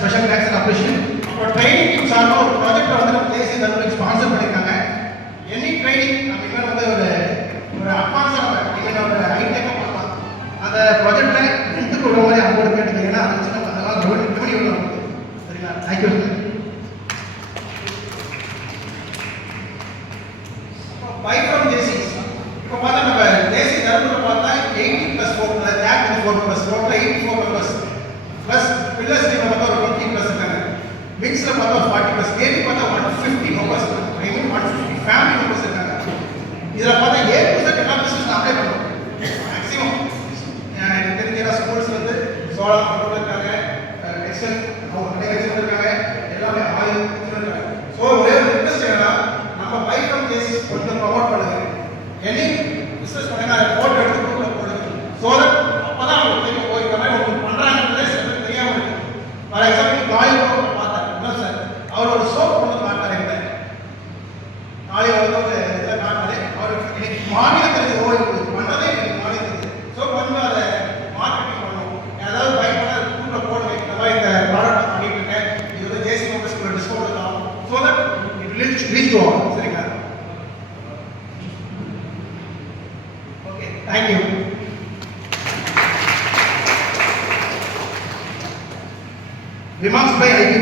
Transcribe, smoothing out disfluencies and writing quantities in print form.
Special thanks and appreciation. அப்புறம் training சார்பாக ஒரு ப்ராஜெக்ட் வந்து நம்ம தேசிய தர்மபுரி ஸ்பான்சர் பண்ணியிருக்காங்க. எனி ட்ரைனிங் நம்ம இனிமேல் வந்து ஒரு அட்வான்ஸாக இனிமேல் ஒரு ஹைடெக்காக பண்ணலாம். அந்த ப்ராஜெக்டை எடுத்துக்கு விட மாதிரி அவங்களோட கேட்டுக்கிறீங்கன்னா அதை வச்சு நம்ம அதெல்லாம் பண்ணி விடலாம். சரிங்களா? தேங்க்யூ. பை ஃப்ரம் ஜேசி இப்போ பார்த்தா நம்ம தேசிய தர்மபுரியில் பார்த்தா 80+4 தேக் 4+4 84 மெம்பர்ஸ் ப்ளஸ் பில்லர்ஸ் டீம் பார்த்தா ஒரு 20+ இருக்காங்க. மிக்ஸில் பார்த்தா ஒரு 40+, கேபி பார்த்தா 150 மெம்பர்ஸ், ஐ மீன் 150 ஃபேமிலி மெம்பர்ஸ் இருக்காங்க. இதில் பார்த்தா A-Z எல்லா பிஸ்னஸ் அப்ளை பண்ணுறோம். மேக்ஸிமம் எனக்கு தெரிஞ்ச ஸ்கூல்ஸ் வந்து சோலார் கண்ட்ரோல் இருக்காங்க, டெக்ஸ்டைல் அவங்க நிறைய வச்சுருக்காங்க, எல்லாமே ஆயில் இருக்காங்க. ஸோ ஒரே ஒரு ரிக்வெஸ்ட் என்னன்னா நம்ம பை ஃப்ரம் கேசஸ் கொஞ்சம் ப்ரொமோட் பண்ணுங்க. எனி பிஸ்னஸ் பண்ணுங்க, அதை போட்டோ எடுத்து குரூப்பில் போடுங்க. ஸோ தட் அப்போ தான் அவங்க தெரியும் போய் இந்த மாதிரி ஒன்று பண்ணுறாங்கன்றதே சில தெரியாமல் இருக்கு. ஃபார் எக்ஸாம்பிள் காயில் பார்த்தேன் இல்லை சார், அவர் ஒரு சோப் கொண்டு காட்டார். எங்க காலையில் வந்து ஒரு இதில் காட்டாரு. அவர் எனக்கு மாநிலத்தில் பண்ணுறதே எனக்கு மாநிலத்தில். ஸோ கொஞ்சம் அதை மார்க்கெட்டிங் பண்ணணும். ஏதாவது பை பண்ண குரூப்பில் போடுங்க. இந்த மாதிரி இந்த ப்ராடக்ட் பண்ணிட்டு இருக்கேன், இது வந்து ஜேசி மெம்பர்ஸ்க்கு டிஸ்கவுண்ட் தரும். So that it reach to all. சரிங்களா? Okay, thank you. Remarks by IB.